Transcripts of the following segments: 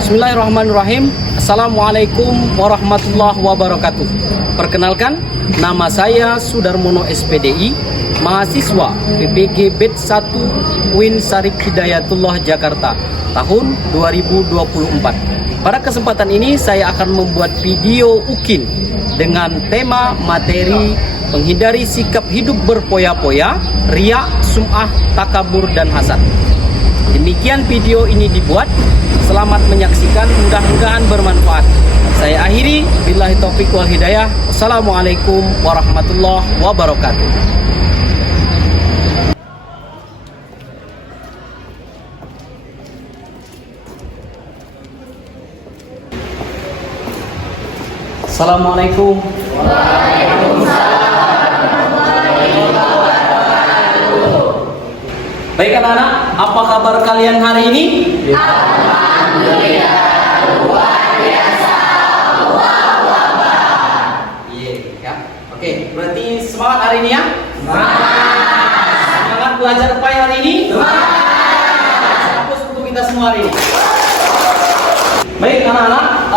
Bismillahirrahmanirrahim. Assalamualaikum warahmatullahi wabarakatuh. Perkenalkan, nama saya Sudarmono SPDI, mahasiswa PPG Batch 1 UIN Syarif Hidayatullah Jakarta tahun 2024. Pada kesempatan ini saya akan membuat video UKIN dengan tema materi menghindari sikap hidup berpoya-poya, riya, sum'ah, takabur, dan hasad. Demikian video ini dibuat. Selamat menyaksikan, mudah-mudahan bermanfaat. Saya akhiri, billahi taufiq wal hidayah. Wassalamualaikum warahmatullahi wabarakatuh. Assalamualaikum. Baik anak-anak, apa kabar kalian hari ini? Alhamdulillah, luar biasa. Iya, ya. Oke, berarti semangat hari ini ya? Semangat belajar PAI hari ini? Fokus untuk kita semua hari ini. Baik anak-anak,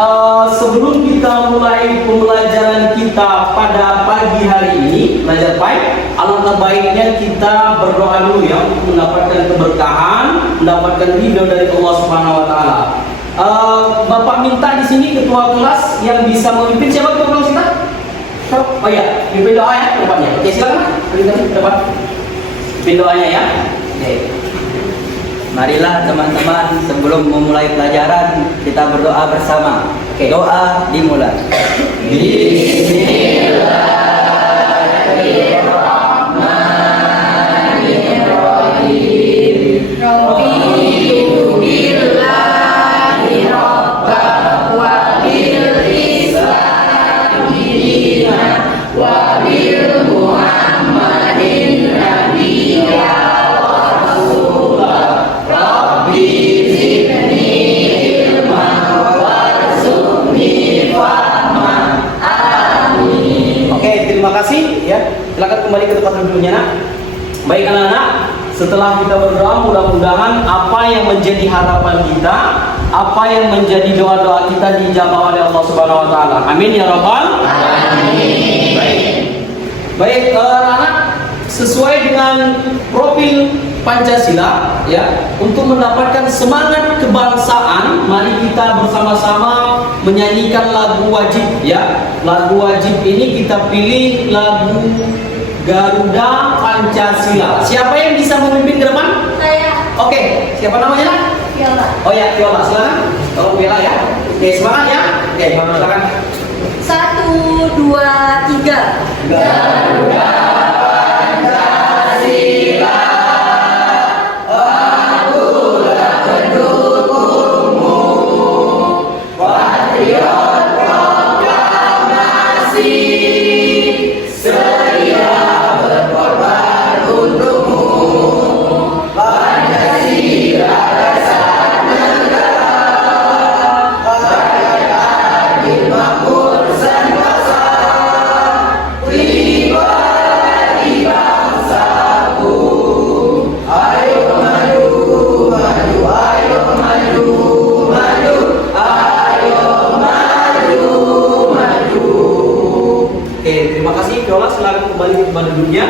sebelum kita mulai pembelajaran kita pada pagi hari ini, belajar PAI, alangkah baiknya kita berdoa dulu ya untuk mendapatkan keberkahan, mendapatkan ridho dari Allah Subhanahu wa taala. Bapak minta di sini ketua kelas yang bisa memimpin. Siapa ketua kelas kita? Oh ya, pimpin doa ya depannya. Oke, silakan. Pimpin depan. Pimpin doanya ya. Oke. Marilah teman-teman, sebelum memulai pelajaran kita berdoa bersama. Oke, doa dimulai. Bismillahirrahmanirrahim. Raditu billahi rabban wa bil islami dinan wa bil muhammadin nabiyya wa rasulah. Rabbi zidni ilman warzuqni fahman. Amin. Oke, terima kasih ya. Silakan kembali ke tempat duduknya nak. Baik anak-anak, setelah kita berdoa, mudah-mudahan apa yang menjadi harapan kita, apa yang menjadi doa-doa kita dijawab oleh Allah Subhanahu wa taala. Amin ya rabbal alamin. Baik, anak-anak, sesuai dengan profil Pancasila ya, untuk mendapatkan semangat kebangsaan, mari kita bersama-sama menyanyikan lagu wajib ya. Lagu wajib ini kita pilih lagu Garuda Pancasila. Siapa yang bisa memimpin ke depan? Saya Oke, siapa namanya nak? Viola. Oh ya, Viola, silakan. Tolong Viola ya. Oke, semangat ya. Oke, silakan. 1, 2, 3. Garuda Pancasila, akulah pendukungmu, patriot proklamasi, sedia berkorban untukmu. Pancasila dasar negara, rakyat adil makmur sentosa, wibawa di bangsaku. Ayo maju, maju, ayo maju, maju, ayo maju, maju. Oke, terima kasih Viola, silakan kembali ke tempat duduknya.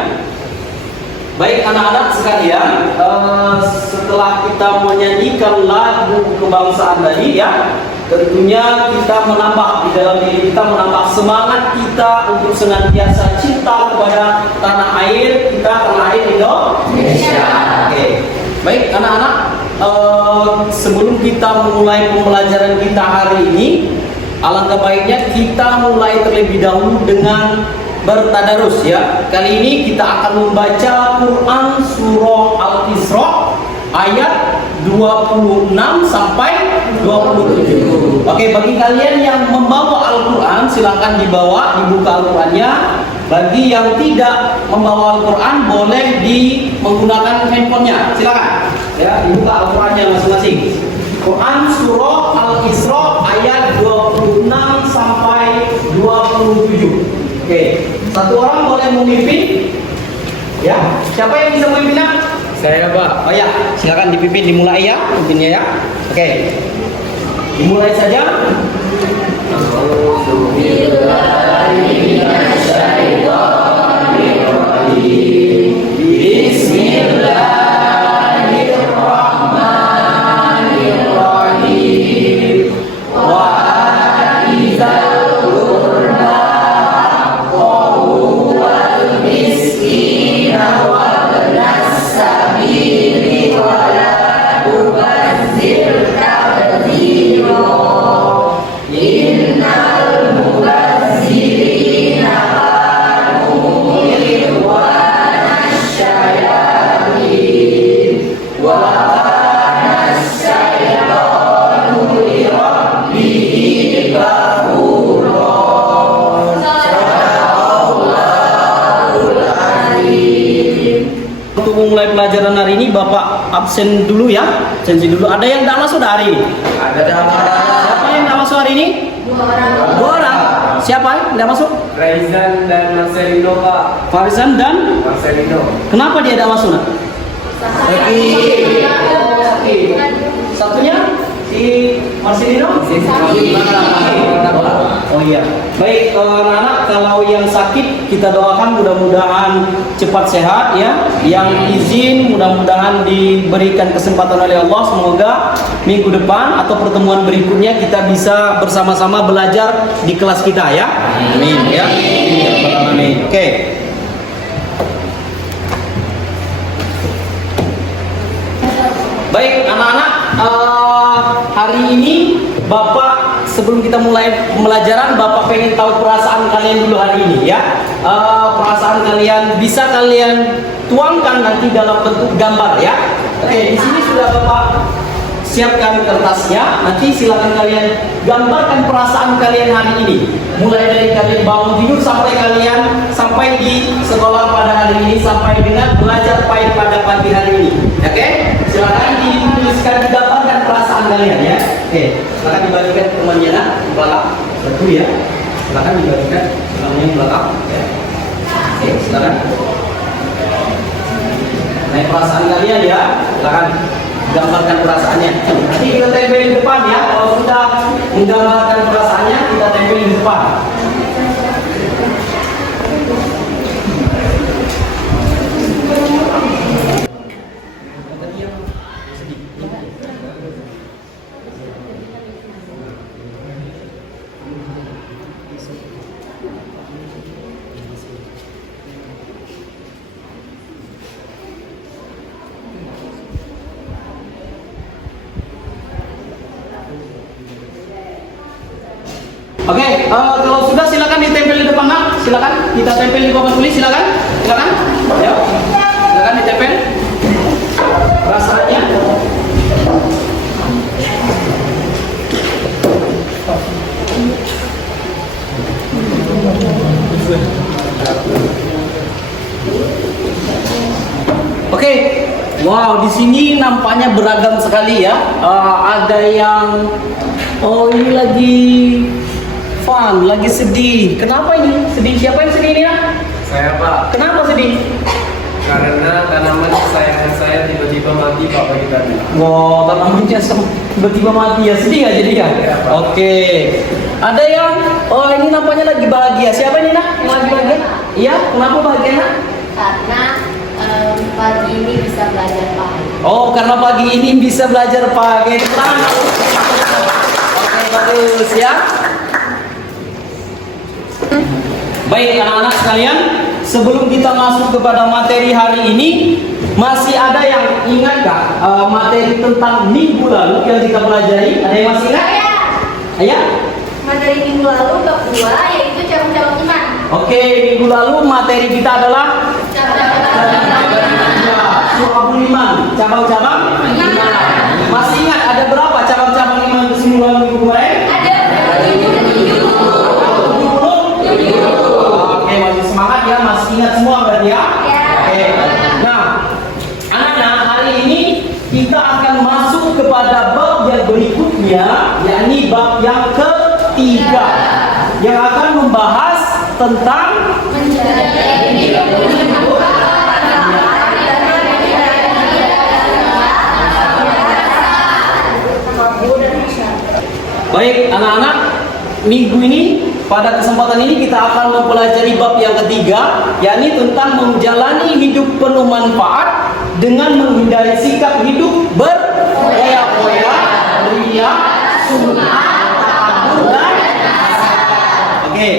Baik anak-anak sekalian, setelah kita menyanyikan lagu kebangsaan tadi ya, tentunya kita menambah di dalam diri kita, menambah semangat kita untuk senantiasa cinta kepada tanah air kita, tanah air Indonesia. Oke, baik anak-anak, sebelum kita memulai pembelajaran kita hari ini, alangkah baiknya kita mulai terlebih dahulu dengan bertadarus ya. Kali ini kita akan membaca Quran surah Al-Isra ayat 26 sampai 27. Oke, bagi kalian yang membawa Al-Quran silahkan dibuka Al-Qurannya. Bagi yang tidak membawa Al-Quran boleh menggunakan handphonenya. Silakan ya, dibuka Al-Qurannya masing-masing. Quran surah Al-Isra ayat 26 sampai 27. Oke, satu orang boleh memimpin. Ya, siapa yang bisa memimpinnya? Saya, Pak. Oh ya, silakan dipimpin, dimulai ya, pimpinnya ya. Oke. Dimulai saja. Bismillahirrahmanirrahim. Wa atizal qurba haqqahu wal miskina wa ibnas sabili wa la tubazzir tabdzira. Innal mubazzirina kanu ikhwanasy syayatin wa kana syaitanu li rabbih kafura. Sadaqallahul azim. Untuk memulai pelajaran hari ini Bapak absen dulu ya. Absensi dulu. Ada yang tidak masuk hari ini? Ada Siapa yang tidak masuk hari ini? 2 orang. 2 orang. Siapa yang tidak masuk? Raizan dan Marcelino, Pak. Farizan dan Marcelino. kenapa dia tidak masuk? Nak? Sakit. Satunya si Marcelino? Oh iya. Baik anak-anak, kalau yang sakit kita doakan mudah-mudahan cepat sehat ya. Yang izin mudah-mudahan diberikan kesempatan oleh Allah, semoga minggu depan atau pertemuan berikutnya kita bisa bersama-sama belajar di kelas kita ya. Amin ya. Amin. Oke. Baik anak-anak, hari ini Bapak sebelum kita mulai pembelajaran, Bapak pengen tahu perasaan kalian dulu hari ini ya. Perasaan kalian bisa kalian tuangkan nanti dalam bentuk gambar ya. Oke, di sini sudah Bapak siapkan kertasnya. Nanti silakan kalian gambarkan perasaan kalian hari ini. Mulai dari kalian bangun tidur sampai kalian sampai di sekolah pada hari ini, sampai dengan belajar pahit pada pagi hari ini. Oke? Silakan dituliskan, digambarkan perasaan kalian ya. Oke, silakan dibagikan ke temannya nak di belakang. Satu ya. Silakan dibagikan temannya di belakang ya. Oke, silakan. Nah, perasaan kalian ya. Silakan gambarkan perasaannya. Nanti kita tempel di depan ya. Kalau sudah menggambarkan perasaannya, kita tempel di depan. Oke, kalau sudah silakan ditempel di depan nak. Silakan kita tempel di papan tulis. Silakan, silakan. Ya, silakan ditempel. Rasanya. Oke, wow, di sini nampaknya beragam sekali ya. Ada yang, oh ini lagi fun, lagi sedih. Kenapa ini? Sedih? Siapa yang sedih ini nak? Saya, Pak. Kenapa sedih? Karena tanaman kesayangan saya tiba-tiba mati, Pak, pagi tadi. Wow, tanamannya tiba-tiba mati ya, sedih nggak jadi ya? Iya, Pak. Oke. Ada yang, oh ini nampaknya lagi bahagia. Siapa ini nak? Yang lagi bahagia? Iya, kenapa bahagia nak? Karena pagi ini bisa belajar pagi. Oh, karena pagi ini bisa belajar pagi. Oke, bagus ya. Baik anak-anak sekalian, sebelum kita masuk kepada materi hari ini, masih ada yang ingat gak materi tentang minggu lalu yang kita pelajari? Ada yang masih ingat? Ya. Materi minggu lalu bab 2 yaitu cabang-cabang iman. Oke, minggu lalu materi kita adalah Syu'abul Iman, cabang-cabang iman. Masih ingat ada berapa cabang-cabang iman kesimpulan minggu kemarin? Ada 70. Oke, masih semangat ya, masih ingat semua berarti ya? Ya. Oke. Nah, anak-anak, hari ini kita akan masuk kepada bab yang berikutnya, yakni bab yang ketiga, yang akan membahas tentang Baik anak-anak, minggu ini pada kesempatan ini kita akan mempelajari bab yang ketiga, yakni tentang menjalani hidup penuh manfaat dengan menghindari sikap hidup berpoya-poya, ria, sum'ah, takabur dan hasad. Oke,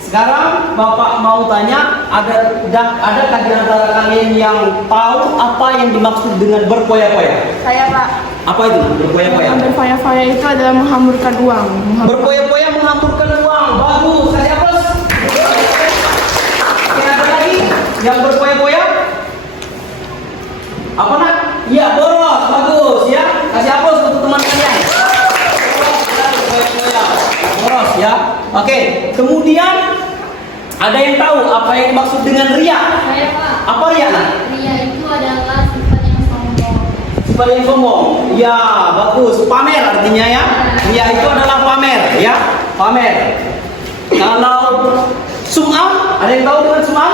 sekarang Bapak mau tanya, adakah di antara kalian yang tahu apa yang dimaksud dengan berpoya-poya? Saya Pak. Apa itu berpoya-poya? Berfoya-foya itu adalah menghamburkan uang. Berpoya-poya menghamburkan uang. Bagus, kasih aplaus. Oke, ada lagi yang berpoya-poya? Apa nak? Iya, boros. Bagus ya. Kasih aplaus untuk teman kalian. Berpoya-poya. Boros ya. Oke, kemudian ada yang tahu apa yang dimaksud dengan ria? Saya Pak. Apa ria nak? Ria itu adalah sifat yang sombong. Sifat yang sombong. Ya, bagus. Pamer artinya ya. Ria itu adalah pamer ya. Pamer. Kalau sum'ah, ada yang tahu dengan sum'ah?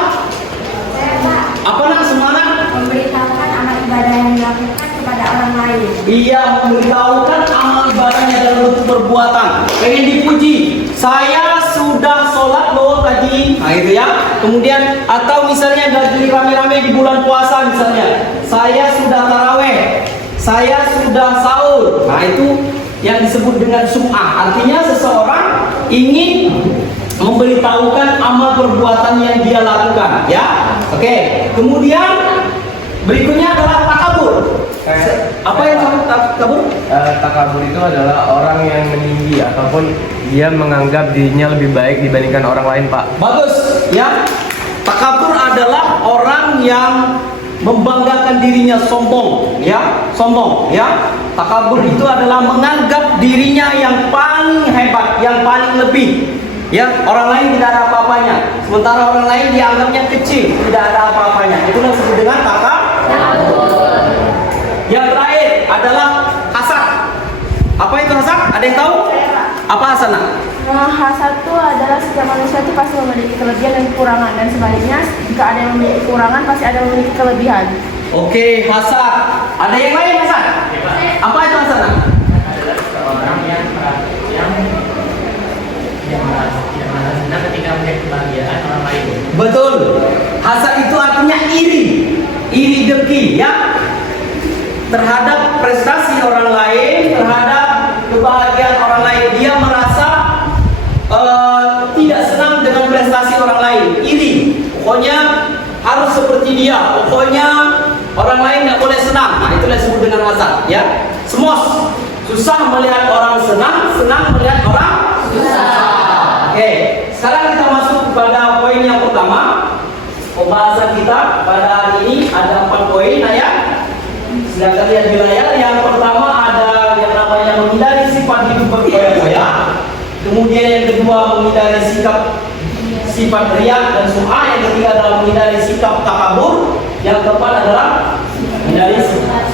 Saya Pak. Apa nak sum'ah nak? Memberitahukan amal ibadah yang dilakukan kepada orang lain. Ia memberitahukan amal ibadahnya dalam bentuk perbuatan. Pengen dipuji. Saya sudah sholat loh tadi. Nah itu ya. Kemudian atau misalnya lagi rame-rame di bulan puasa misalnya. Saya sudah taraweh. Saya sudah sahur. Nah itu yang disebut dengan sum'ah. Artinya seseorang ingin memberitahukan amal perbuatan yang dia lakukan. Ya. Oke. Kemudian berikutnya adalah takabur. Apa yang kamu takabur? Takabur itu adalah orang yang meninggi ataupun dia menganggap dirinya lebih baik dibandingkan orang lain, Pak. Bagus, ya. Takabur adalah orang yang membanggakan dirinya, sombong, ya, sombong, ya. Takabur itu adalah menganggap dirinya yang paling hebat, yang paling lebih. Ya, orang lain tidak ada apa-apanya. Sementara orang lain dianggapnya kecil, tidak ada apa-apanya. Itulah disebut dengan takabur. Yang terakhir adalah hasad. Apa itu hasad? Ada yang tahu? Apa hasad? Hasad itu adalah setiap manusia itu pasti memiliki kelebihan dan kekurangan, dan sebaliknya jika ada yang memiliki kekurangan pasti ada yang memiliki kelebihan. Oke, hasad. Ada yang lain hasad? Apa itu hasad? Orang yang merasa senang ketika melihat kebahagiaan orang lain. Betul. Hasad itu artinya iri, iri dengki, ya, terhadap prestasi orang lain, terhadap kebahagiaan orang lain. Dia merasa tidak senang dengan prestasi orang lain, iri. Pokoknya harus seperti dia. Pokoknya orang lain tidak boleh senang. Nah, itulah disebut dengan hasad, ya. Semos, susah melihat orang senang, senang melihat orang susah. Oke, sekarang kita masuk kepada poin yang pertama. Pembahasan kita pada hari ini ada 4 poin, ya. Sedangkan lihat di layar, yang pertama ada yang namanya menghindari sifat hidup berpoya-poya. Kemudian yang kedua menghindari sifat riya dan sum'ah. Yang ketiga adalah menghindari sikap takabur. Yang keempat adalah menghindari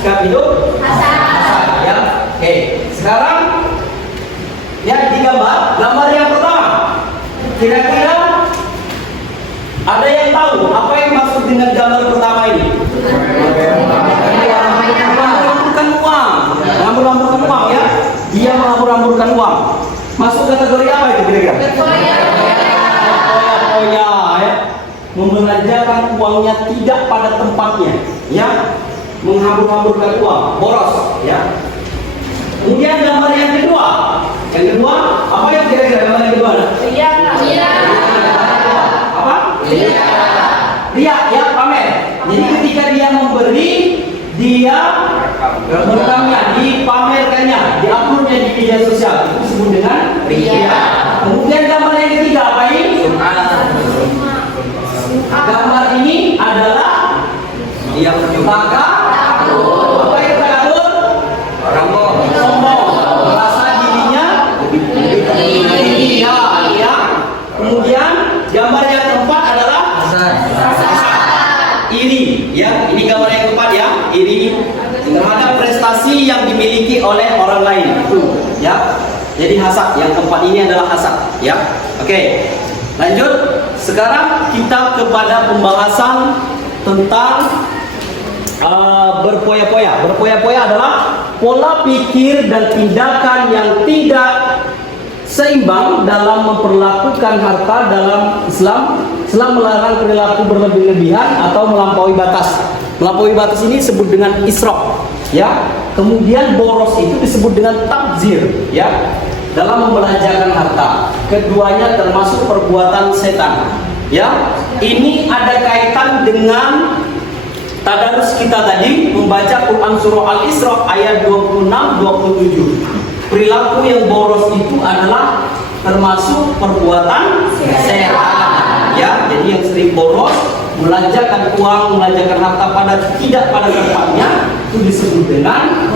sikap hidup hasad. Ya. Oke, sekarang lihat di gambar yang pertama. Kira-kira ada yang tahu apa yang maksud dengan gambar pertama ini? Menghambur-hamburkan uang. Menghambur-hamburkan uang, ya. Dia menghambur-hamburkan uang. Masuk kategori apa itu kira-kira? Berpoya-poya, ya. Membelanjakan uangnya tidak pada tempatnya, ya. Menghambur-hamburkan uang, boros, ya. Kemudian gambar yang kedua. Yang kedua, apa yang kira-kira gambar yang kedua? Ria. Apa? Ria, ya, pamer. Jadi ketika dia memberi, dia merekamnya, dipamerkannya, diuploadnya di media sosial. Itu disebut dengan ria. Kemudian gambar yang ketiga apa ini? Gambar ini adalah yang takabur. Apa itu takabur? Sombong, merasa dirinya lebih tinggi, ya. Kemudian gambar yang keempat adalah iri, ya. Ini gambar yang keempat, ya. Iri terhadap prestasi yang dimiliki oleh orang lain, itu, ya. Jadi hasad yang keempat ini adalah hasad, ya. Oke, lanjut. Sekarang kita kepada pembahasan tentang berpoya-poya. Berpoya-poya adalah pola pikir dan tindakan yang tidak seimbang dalam memperlakukan harta dalam Islam. Islam melarang perilaku berlebih-lebihan atau melampaui batas. Melampaui batas ini disebut dengan israf, ya. Kemudian boros itu disebut dengan tabzir, ya. Dalam membelanjakan harta, keduanya termasuk perbuatan setan, ya. Ini ada kaitan dengan tadarus kita tadi membaca Quran surah Al-Isra ayat 26-27. Perilaku yang boros itu adalah termasuk perbuatan setan, ya. Jadi yang sering boros, belanjakan uang, belanjakan harta tidak pada tempatnya, itu disebut dengan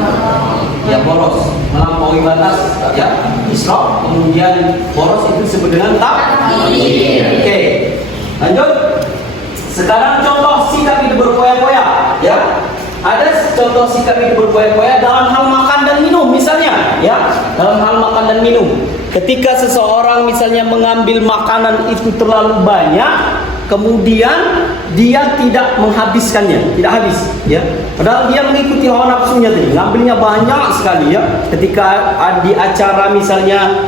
ya boros, melampaui batas, ya, israf. Kemudian boros itu disebut dengan tabzir. Oke, lanjut. Sekarang contoh sikap hidup berpoya-poya, ya. Ada contoh sikap hidup berpoya-poya dalam hal makan dan minum, misalnya, ya. Dalam hal makan dan minum, ketika seseorang misalnya mengambil makanan itu terlalu banyak, kemudian dia tidak menghabiskannya, tidak habis, ya. Padahal dia mengikuti hawa nafsunya tadi, ngambilnya banyak sekali, ya. Ketika di acara misalnya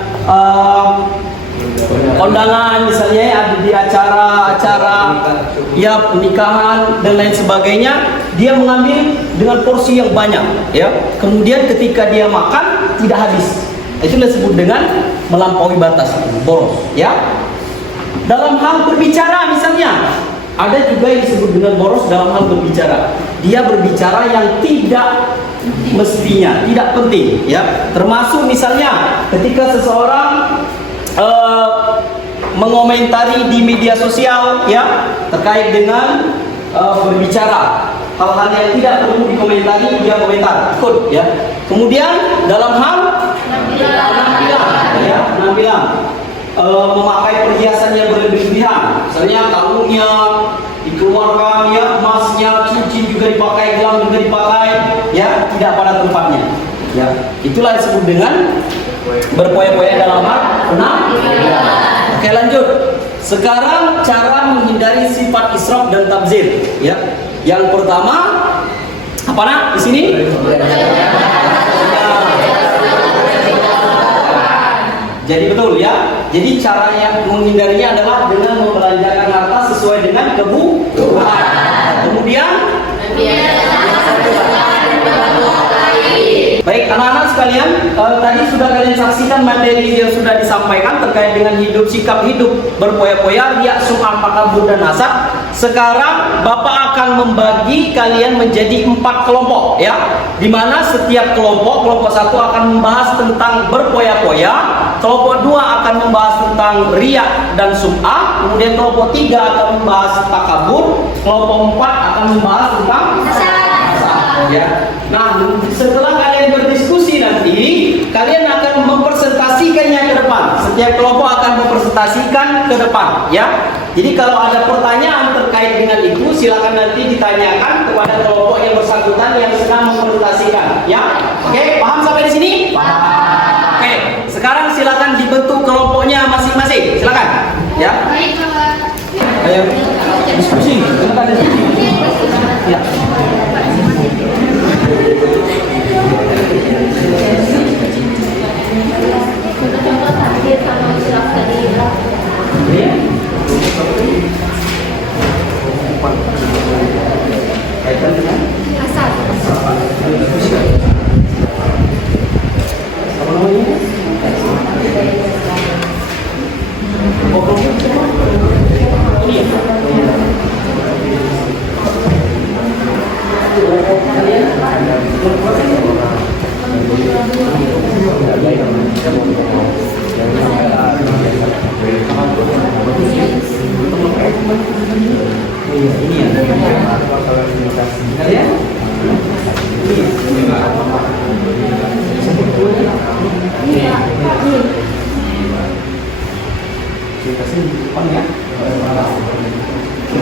kondangan misalnya, ada di acara-acara ya pernikahan dan lain sebagainya, dia mengambil dengan porsi yang banyak, ya. Kemudian ketika dia makan tidak habis, itu disebut dengan melampaui batas, boros, ya. Dalam hal berbicara misalnya, ada juga yang disebut dengan boros dalam hal berbicara. Dia berbicara yang tidak mestinya, tidak penting, ya. Termasuk misalnya ketika seseorang mengomentari di media sosial, ya, terkait dengan berbicara hal-hal yang tidak perlu dikomentari, dia komentar, ikut, ya. Kemudian dalam hal penampilan, memakai perhiasan yang berlebihan, misalnya kalungnya dikeluarkan, ya, emasnya, cincin juga dipakai, gelang juga dipakai, ya, tidak pada tempatnya, ya. Itulah disebut dengan berpoya-poya dalam hal penampilan. Oke, lanjut. Sekarang cara menghindari sifat israf dan tabzir, ya. Yang pertama apa nak di sini? Jadi betul, ya. Jadi caranya menghindarinya adalah dengan membelanjakan harta sesuai dengan kebutuhan. Kemudian baik anak-anak sekalian, tadi sudah kalian saksikan materi yang sudah disampaikan terkait dengan sikap hidup berpoya-poya, riak, sum'ah, takabur dan hasad. Sekarang Bapak akan membagi kalian menjadi 4 kelompok, ya. Dimana setiap kelompok 1 akan membahas tentang berpoya-poya, kelompok 2 akan membahas tentang riak dan sum'ah, kemudian kelompok 3 akan membahas takabur, kelompok 4 akan membahas tentang hasad, ya. Nah, setelah kalian berdiskusi nanti, kalian akan mempresentasikannya ke depan. Setiap kelompok akan mempresentasikan ke depan, ya. Jadi kalau ada pertanyaan terkait dengan itu, silakan nanti ditanyakan kepada kelompok yang bersangkutan yang sedang mempresentasikan, ya. Oke, paham sampai di sini? Paham. Oke, sekarang silakan dibentuk kelompoknya masing-masing. Silakan, ya. Ayo diskusi. Ya. Kaitan dengan Hasad. apa namanya?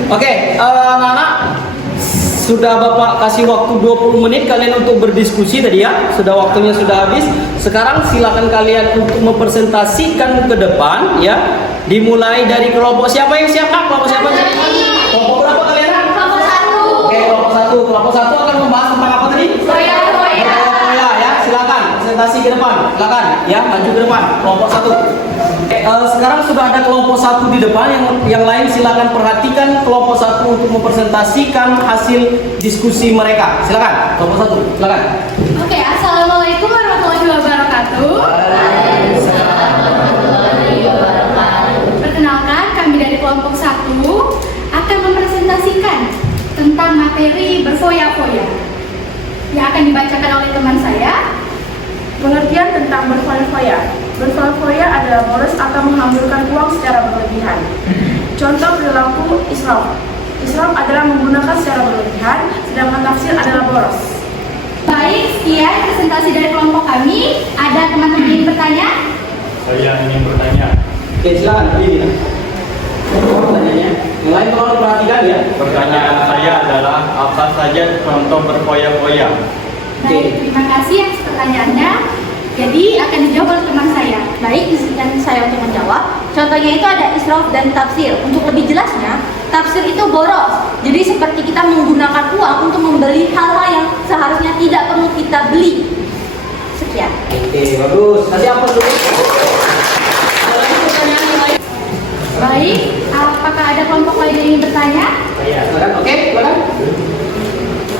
Oke, anak-anak, sudah Bapak kasih waktu 20 menit kalian untuk berdiskusi tadi, ya. Sudah waktunya sudah habis. Sekarang silakan kalian untuk mempresentasikan ke depan, ya. Dimulai dari kelompok siapa yang siap, Kak? Kelompok siapa? Kelompok berapa kalian? Kelompok 1. Oke, kelompok 1. Kelompok 1 akan membahas tentang apa tadi? Poya-poya. Poya, ya. Silakan. presentasi ke depan. Silakan ya, maju ke depan. Kelompok 1. Sekarang sudah ada kelompok 1 di depan, yang lain silakan perhatikan kelompok 1 untuk mempresentasikan hasil diskusi mereka. Silakan, kelompok 1. Silakan. Oke, assalamualaikum warahmatullahi wabarakatuh. Perkenalkan, kami dari kelompok 1 akan mempresentasikan tentang materi berfoya-foya yang akan dibacakan oleh teman saya. Pengertian tentang berfoya-foya. Berfoya-foya adalah boros atau menghamburkan uang secara berlebihan. Contoh perilaku israf. Israf adalah menggunakan secara berlebihan, sedangkan tafsir adalah boros. Baik, sekian presentasi dari kelompok kami. Ada teman-teman yang bertanya? Saya ingin bertanya. Oke, silakan. Pertanyaannya. Yang lain tolong diperhatikan ya. Pertanyaan saya adalah apa saja contoh berfoya-foya? Baik, terima kasih atas pertanyaannya. Jadi akan dijawab oleh teman saya. Baik, izinkan saya untuk menjawab. Contohnya itu ada israf dan tafsir. Untuk lebih jelasnya, tafsir itu boros. Jadi seperti kita menggunakan uang untuk membeli hal-hal yang seharusnya tidak perlu kita beli. Sekian. Oke, bagus. Kasih apa dulu? Ada lagi pertanyaan yang lain? Baik, apakah ada kelompok lain yang ingin bertanya? Saya Silakan. Oke, silakan.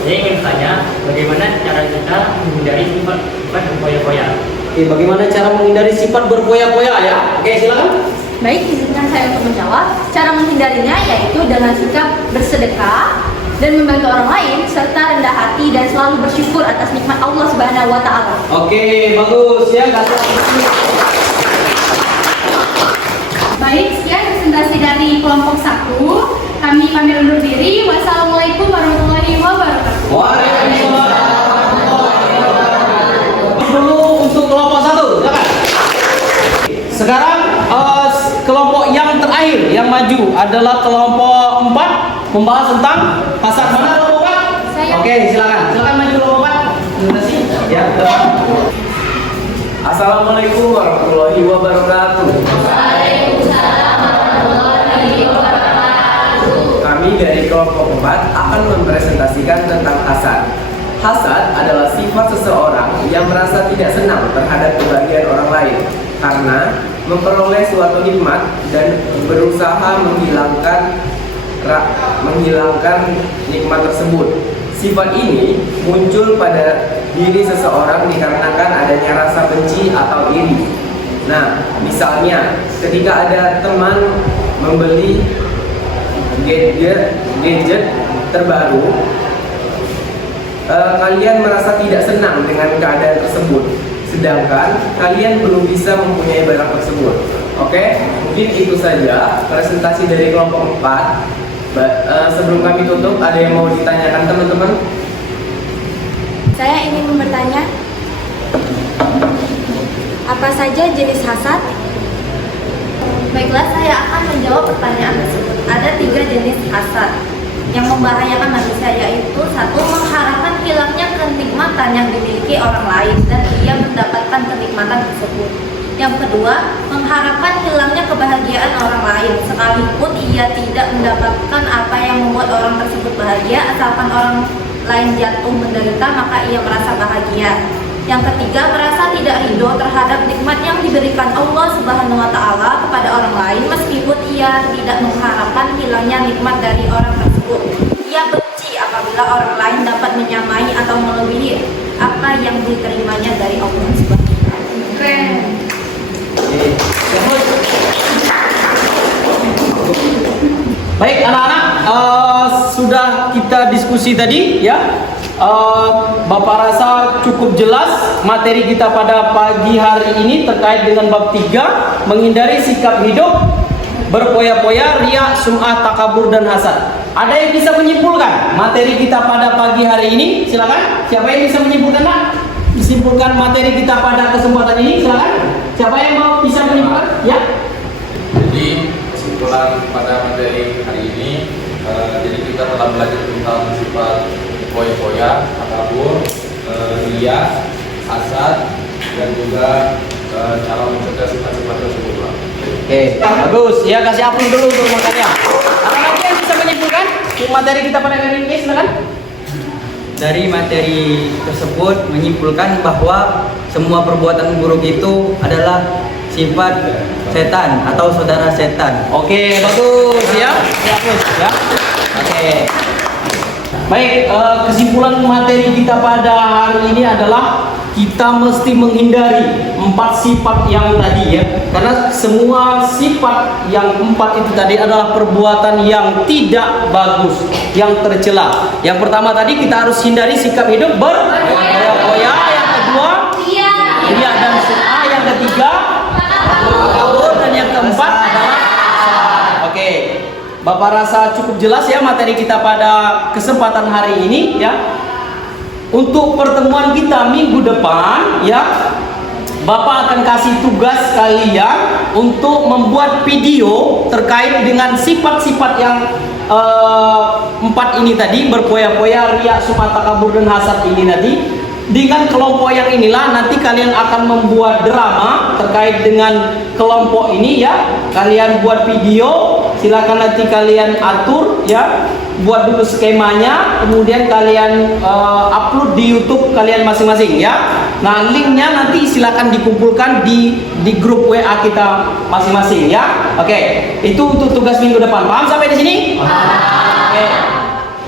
ingin bertanya bagaimana cara kita menghindari sifat berfoya-foya. Oke, bagaimana cara menghindari sifat berfoya-foya ya? Oke, silakan. Baik, izinkan saya untuk menjawab. Cara menghindarinya yaitu dengan sikap bersedekah dan membantu orang lain serta rendah hati dan selalu bersyukur atas nikmat Allah Subhanahu wa taala. Oke, bagus ya. Kasih aplaus. Baik, sekian presentasi dari kelompok 1. Kami pamit undur diri. Wassalamualaikum warahmatullahi wabarakatuh. Waalaikumsalam. Dulu untuk kelompok 1, silakan. Sekarang kelompok yang terakhir yang maju adalah kelompok 4 membahas tentang pasar. Mana kelompok 4? Saya. Oke, silakan. Silakan maju kelompok 4. Terima kasih. Ya. Assalamualaikum warahmatullahi wabarakatuh. Kami dari kelompok 4 akan mempresentasikan tentang hasad. Hasad adalah sifat seseorang yang merasa tidak senang terhadap kebahagiaan orang lain karena memperoleh suatu nikmat dan berusaha menghilangkan nikmat tersebut. Sifat ini muncul pada diri seseorang dikarenakan adanya rasa benci atau iri. Nah, misalnya ketika ada teman membeli gadget terbaru, kalian merasa tidak senang dengan keadaan tersebut, sedangkan kalian belum bisa mempunyai barang tersebut. Oke, mungkin itu saja presentasi dari kelompok 4. Sebelum kami tutup, ada yang mau ditanyakan teman-teman? Saya ingin bertanya, apa saja jenis hasad? Baiklah, saya akan menjawab pertanyaan tersebut. Ada 3 jenis hasad yang membahayakan manusia, yaitu 1. Mengharapkan hilangnya kenikmatan yang dimiliki orang lain dan ia mendapatkan kenikmatan tersebut. Yang kedua, mengharapkan hilangnya kebahagiaan orang lain sekalipun ia tidak mendapatkan apa yang membuat orang tersebut bahagia, asalkan orang lain jatuh menderita maka ia merasa bahagia. Yang ketiga, merasa tidak ridho terhadap nikmat yang diberikan Allah Subhanahu wa taala kepada orang lain meskipun ia tidak mengharapkan hilangnya nikmat dari orang tersebut. Ia benci apabila orang lain dapat menyamai atau melebihi apa yang diterimanya dari Allah Subhanahu wa taala. Keren. Baik anak-anak, sudah kita diskusi tadi ya. Bapak rasa cukup jelas materi kita pada pagi hari ini terkait dengan bab 3, menghindari sikap hidup berpoya-poya, riya, sum'ah, takabur dan hasad. Ada yang bisa menyimpulkan materi kita pada pagi hari ini? Silakan. Siapa yang bisa menyimpulkan, Pak? Disimpulkan materi kita pada kesempatan ini, silakan. Siapa yang mau bisa menyimpulkan? Ya. Jadi kesimpulan pada materi hari ini, jadi kita telah belajar tentang sifat poya-poya, takabur, riya, hasad, dan juga cara mencegah sifat-sifat tersebut. Oke, bagus. Ya, kasih aplaus dulu untuk rekan-rekannya. Ada lagi yang bisa menyimpulkan materi kita pada hari ini? Silakan. dari materi tersebut menyimpulkan bahwa semua perbuatan buruk itu adalah sifat setan atau saudara setan. Oke, bagus ya. Bagus ya. Oke. Baik, kesimpulan materi kita pada hari ini adalah kita mesti menghindari 4 sifat yang tadi ya. Karena semua sifat yang 4 itu tadi adalah perbuatan yang tidak bagus, yang tercela. Yang pertama tadi kita harus hindari sikap hidup berfoya-foya. Yang kedua, ria dan sum'ah. Yang ketiga, takabur. Dan yang keempat adalah oke. Bapak rasa cukup jelas ya materi kita pada kesempatan hari ini ya. Untuk pertemuan kita minggu depan ya, Bapak akan kasih tugas kalian untuk membuat video terkait dengan sifat-sifat yang 4 ini tadi, berfoya-foya, riya, sum'ah, takabur dan hasad ini tadi. Dengan kelompok yang inilah nanti kalian akan membuat drama terkait dengan kelompok ini ya. Kalian buat video, silakan nanti kalian atur ya. Buat dulu skemanya, kemudian kalian upload di YouTube kalian masing-masing ya. Nah, linknya nanti silakan dikumpulkan di grup WA kita masing-masing ya. Oke, itu untuk tugas minggu depan. Paham sampai di sini? Oke.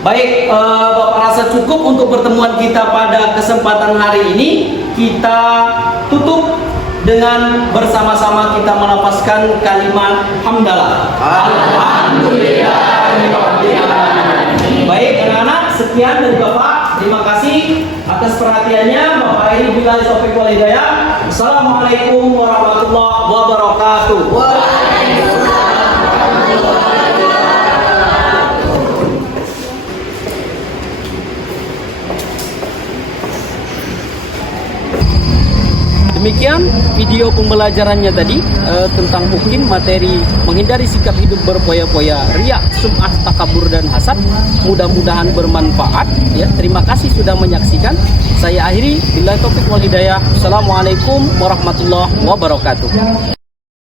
Baik, Bapak rasa cukup untuk pertemuan kita pada kesempatan hari ini. Kita tutup dengan bersama-sama kita melafazkan kalimat hamdalah. Alhamdulillah. Baik anak-anak, sekian dari Bapak. Terima kasih atas perhatiannya. Bapak ini billahi taufiq wal hidayah. Assalamualaikum warahmatullahi wabarakatuh. Demikian video pembelajarannya tadi tentang mungkin materi menghindari sikap hidup berfoya-foya, riya, sum'ah, takabur dan hasad. Mudah-mudahan bermanfaat ya. Terima kasih sudah menyaksikan. Saya akhiri billahi taufiq wal hidayah. Assalamualaikum warahmatullahi wabarakatuh.